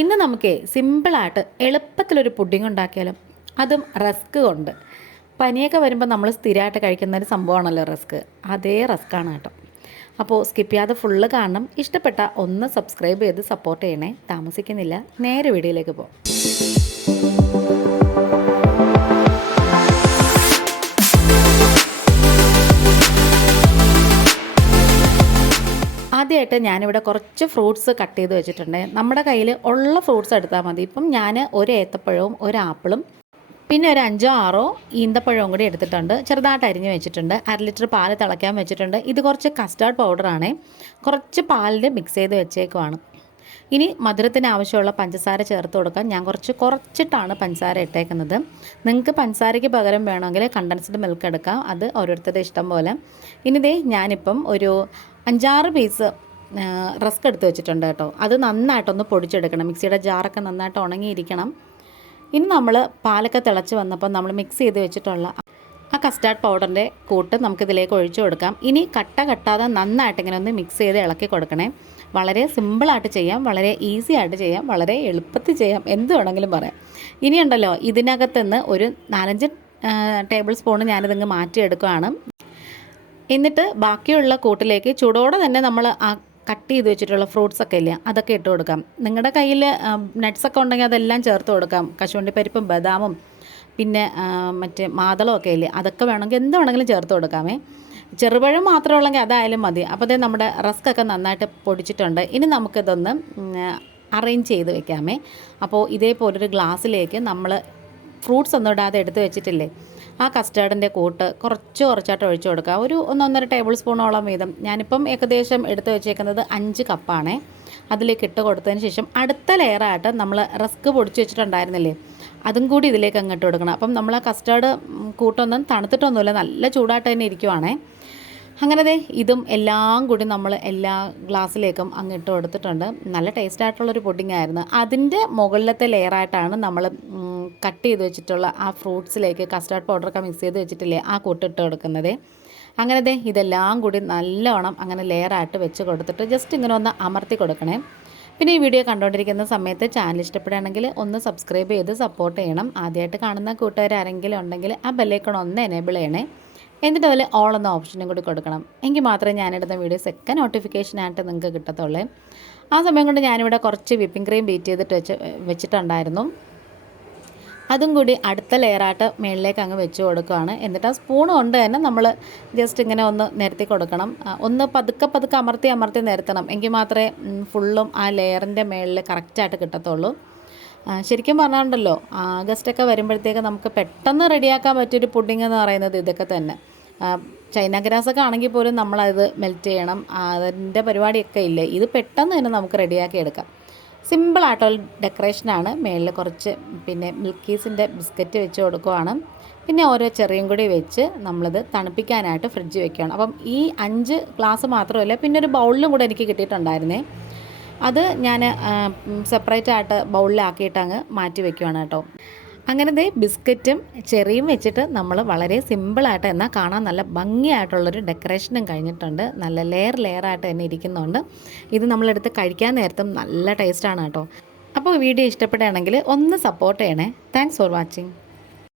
ഇന്ന് നമുക്ക് സിമ്പിളായിട്ട് എളുപ്പത്തിലൊരു പുഡിംഗ് ഉണ്ടാക്കിയാലും, അതും റസ്ക് കൊണ്ട്. പനിയൊക്കെ വരുമ്പോൾ നമ്മൾ സ്ഥിരമായിട്ട് കഴിക്കുന്ന ഒരു സംഭവമാണല്ലോ റസ്ക്. അതേ റസ്ക്കാണ് കേട്ടോ. അപ്പോൾ സ്കിപ്പ് ചെയ്യാതെ ഫുള്ള് കാണണം. ഇഷ്ടപ്പെട്ട ഒന്ന് സബ്സ്ക്രൈബ് ചെയ്ത് സപ്പോർട്ട് ചെയ്യണേ. താമസിക്കുന്നില്ല, നേരെ വീഡിയോയിലേക്ക് പോകാം. ആദ്യമായിട്ട് ഞാനിവിടെ കുറച്ച് ഫ്രൂട്ട്സ് കട്ട് ചെയ്ത് വെച്ചിട്ടുണ്ട്. നമ്മുടെ കയ്യിൽ ഉള്ള ഫ്രൂട്ട്സ് എടുത്താൽ മതി. ഇപ്പം ഞാൻ ഒരു ഏത്തപ്പഴവും ഒരു ആപ്പിളും പിന്നെ ഒരു 5-6 ഈന്തപ്പഴവും കൂടി എടുത്തിട്ടുണ്ട്. ചെറുതായിട്ട് അരിഞ്ഞ് വെച്ചിട്ടുണ്ട്. 1/2 ലിറ്റർ പാൽ തിളയ്ക്കാൻ വെച്ചിട്ടുണ്ട്. ഇത് കുറച്ച് കസ്റ്റാർഡ് പൗഡറാണ്. കുറച്ച് പാലിൽ മിക്സ് ചെയ്ത് വെച്ചേക്കുവാണ്. ഇനി മധുരത്തിന് ആവശ്യമുള്ള പഞ്ചസാര ചേർത്ത് കൊടുക്കാം. ഞാൻ കുറച്ചിട്ടാണ് പഞ്ചസാര ഇട്ടേക്കുന്നത്. നിങ്ങൾക്ക് പഞ്ചസാരയ്ക്ക് പകരം വേണമെങ്കിൽ കണ്ടൻസ്ഡ് മിൽക്ക് എടുക്കാം. അത് ഓരോരുത്തരുടെ ഇഷ്ടം പോലെ. ഇനി ഞാനിപ്പം ഒരു 5-6 പീസ് റസ്ക് എടുത്ത് വെച്ചിട്ടുണ്ട് കേട്ടോ. അത് നന്നായിട്ടൊന്ന് പൊടിച്ചെടുക്കണം. മിക്സിയുടെ ജാറൊക്കെ നന്നായിട്ട് ഉണങ്ങിയിരിക്കണം. ഇനി നമ്മൾ പാലൊക്കെ തിളച്ച് വന്നപ്പോൾ നമ്മൾ മിക്സ് ചെയ്ത് വെച്ചിട്ടുള്ള ആ കസ്റ്റാർഡ് പൗഡറിൻ്റെ കൂട്ട് നമുക്കിതിലേക്ക് ഒഴിച്ചു കൊടുക്കാം. ഇനി കട്ടാതെ നന്നായിട്ട് ഇങ്ങനെ ഒന്ന് മിക്സ് ചെയ്ത് ഇളക്കി കൊടുക്കണേ. വളരെ സിമ്പിളായിട്ട് ചെയ്യാം, വളരെ ഈസി ആയിട്ട് ചെയ്യാം, വളരെ എളുപ്പത്തിൽ ചെയ്യാം, എന്ത് വേണമെങ്കിലും പറയാം. ഇനിയുണ്ടല്ലോ, ഇതിനകത്തുനിന്ന് ഒരു 4-5 ടേബിൾ സ്പൂൺ ഞാനിതങ്ങ് മാറ്റിയെടുക്കുകയാണ്. എന്നിട്ട് ബാക്കിയുള്ള കൂട്ടിലേക്ക് ചൂടോടെ തന്നെ നമ്മൾ ആ കട്ട് ചെയ്ത് വെച്ചിട്ടുള്ള ഫ്രൂട്ട്സൊക്കെ ഇല്ല, അതൊക്കെ ഇട്ട് കൊടുക്കാം. നിങ്ങളുടെ കയ്യിൽ നട്ട്സൊക്കെ ഉണ്ടെങ്കിൽ അതെല്ലാം ചേർത്ത് കൊടുക്കാം. കശുവണ്ടിപ്പരിപ്പും ബദാമും പിന്നെ മറ്റേ മാതളമൊക്കെ ഇല്ലേ, അതൊക്കെ വേണമെങ്കിൽ എന്ത് വേണമെങ്കിലും ചേർത്ത് കൊടുക്കാമേ. ചെറുപഴം മാത്രമേ ഉള്ളെങ്കിൽ അതായാലും മതി. അപ്പോൾ അതേ നമ്മുടെ റസ്കൊക്കെ നന്നായിട്ട് പൊടിച്ചിട്ടുണ്ട്. ഇനി നമുക്കിതൊന്ന് അറേഞ്ച് ചെയ്ത് വെക്കാമേ. അപ്പോൾ ഇതേപോലൊരു ഗ്ലാസ്സിലേക്ക് നമ്മൾ ഫ്രൂട്ട്സ് ഒന്നും ഇടാതെ എടുത്ത് വെച്ചിട്ടില്ലേ, ആ കസ്റ്റാർഡിൻ്റെ കൂട്ട് കുറച്ചായിട്ട് ഒഴിച്ചു കൊടുക്കുക. ഒരു 1-1.5 ടേബിൾ സ്പൂണോളം വീതം. ഞാനിപ്പം ഏകദേശം എടുത്ത് വെച്ചേക്കുന്നത് 5 കപ്പാണ്. അതിലേക്ക് ഇട്ട് കൊടുത്തതിന് ശേഷം അടുത്ത ലെയറായിട്ട് നമ്മൾ റസ്ക് പൊടിച്ച് വെച്ചിട്ടുണ്ടായിരുന്നില്ലേ, അതും കൂടി ഇതിലേക്ക് അങ്ങോട്ട് കൊടുക്കണം. അപ്പം നമ്മൾ ആ കസ്റ്റാർഡ് കൂട്ടൊന്നും തണുത്തിട്ടൊന്നുമില്ല, നല്ല ചൂടായിട്ട് തന്നെ ഇരിക്കുവാണേ. അങ്ങനെ ഇതും എല്ലാം കൂടി നമ്മൾ എല്ലാ ഗ്ലാസ്സിലേക്കും അങ്ങിട്ട് കൊടുത്തിട്ടുണ്ട്. നല്ല ടേസ്റ്റായിട്ടുള്ളൊരു പുഡിംഗ് ആയിരുന്നു. അതിൻ്റെ മുകളിലത്തെ ലെയറായിട്ടാണ് നമ്മൾ കട്ട് ചെയ്ത് വെച്ചിട്ടുള്ള ആ ഫ്രൂട്ട്സിലേക്ക് കസ്റ്റാർഡ് പൗഡറൊക്കെ മിക്സ് ചെയ്ത് വെച്ചിട്ടില്ലേ, ആ കൂട്ടിട്ട് കൊടുക്കുന്നത്. അങ്ങനെ ഇതെല്ലാം കൂടി നല്ലോണം അങ്ങനെ ലെയറായിട്ട് വെച്ച് കൊടുത്തിട്ട് ജസ്റ്റ് ഇങ്ങനെ ഒന്ന് അമർത്തി കൊടുക്കണേ. പിന്നെ ഈ വീഡിയോ കണ്ടുകൊണ്ടിരിക്കുന്ന സമയത്ത് ചാനൽ ഇഷ്ടപ്പെടുകയാണെങ്കിൽ ഒന്ന് സബ്സ്ക്രൈബ് ചെയ്ത് സപ്പോർട്ട് ചെയ്യണം. ആദ്യമായിട്ട് കാണുന്ന കൂട്ടുകാർ ആരെങ്കിലും ഉണ്ടെങ്കിൽ ആ ബെല്ലൈക്കൺ ഒന്ന് എനേബിൾ ചെയ്യണേ. എന്നിട്ട് അതുപോലെ ഓൾ എന്ന ഓപ്ഷനും കൂടി കൊടുക്കണം. എങ്കിൽ മാത്രമേ ഞാനിടുന്ന വീഡിയോസൊക്കെ നോട്ടിഫിക്കേഷനായിട്ട് നിങ്ങൾക്ക് കിട്ടത്തുള്ളൂ. ആ സമയം കൊണ്ട് ഞാനിവിടെ കുറച്ച് വിപ്പിംഗ് ക്രീം ബീറ്റ് ചെയ്തിട്ട് വെച്ചിട്ടുണ്ടായിരുന്നു. അതും കൂടി അടുത്ത ലെയറായിട്ട് മുകളിലേക്ക് അങ്ങ് വെച്ച് കൊടുക്കുകയാണ്. എന്നിട്ട് ആ സ്പൂൺ കൊണ്ട് തന്നെ നമ്മൾ ജസ്റ്റ് ഇങ്ങനെ ഒന്ന് നിരത്തി കൊടുക്കണം. ഒന്ന് പതുക്കെ അമർത്തി നിരത്തണം. എങ്കിൽ മാത്രമേ ഫുള്ളും ആ ലെയറിൻ്റെ മുകളിൽ കറക്റ്റായിട്ട് കിട്ടത്തുള്ളൂ. ശരിക്കും പറഞ്ഞാലുണ്ടല്ലോ, ആഗസ്റ്റൊക്കെ വരുമ്പോഴത്തേക്ക് നമുക്ക് പെട്ടെന്ന് റെഡിയാക്കാൻ പറ്റിയൊരു പുഡിംഗ് എന്ന് പറയുന്നത് ഇതൊക്കെ തന്നെ. ചൈന ഗ്രാസൊക്കെ ആണെങ്കിൽ പോലും നമ്മളത് മെൽറ്റ് ചെയ്യണം, അതിൻ്റെ പരിപാടിയൊക്കെ ഇല്ലേ. ഇത് പെട്ടെന്ന് തന്നെ നമുക്ക് റെഡിയാക്കി എടുക്കാം. സിമ്പിളായിട്ടുള്ള ഡെക്കറേഷനാണ്. മുകളിൽ കുറച്ച് പിന്നെ മിൽക്കീസിൻ്റെ ബിസ്ക്കറ്റ് വെച്ച് കൊടുക്കുവാണ്. പിന്നെ ഓരോ ചെറിയും കൂടി വെച്ച് നമ്മളിത് തണുപ്പിക്കാനായിട്ട് ഫ്രിഡ്ജ് വെക്കുകയാണ്. അപ്പം ഈ 5 ഗ്ലാസ് മാത്രമല്ല, പിന്നെ ഒരു ബൗളിലും കൂടെ എനിക്ക് കിട്ടിയിട്ടുണ്ടായിരുന്നേ. അത് ഞാൻ സെപ്പറേറ്റ് ആയിട്ട് ബൗളിലാക്കിയിട്ട് അങ്ങ് മാറ്റി വെക്കുകയാണ് കേട്ടോ. അങ്ങനെ ബിസ്ക്കറ്റും ചെറിയും വെച്ചിട്ട് നമ്മൾ വളരെ സിമ്പിളായിട്ട് എന്നാൽ കാണാൻ നല്ല ഭംഗിയായിട്ടുള്ളൊരു ഡെക്കറേഷനും കഴിഞ്ഞിട്ടുണ്ട്. നല്ല ലെയറായിട്ട് തന്നെ ഇരിക്കുന്നുണ്ട്. ഇത് നമ്മളെടുത്ത് കഴിക്കാൻ നേരത്തും നല്ല ടേസ്റ്റാണ് കേട്ടോ. അപ്പോൾ വീഡിയോ ഇഷ്ടപ്പെടുകയാണെങ്കിൽ ഒന്ന് സപ്പോർട്ട് ചെയ്യണേ. Thanks for watching.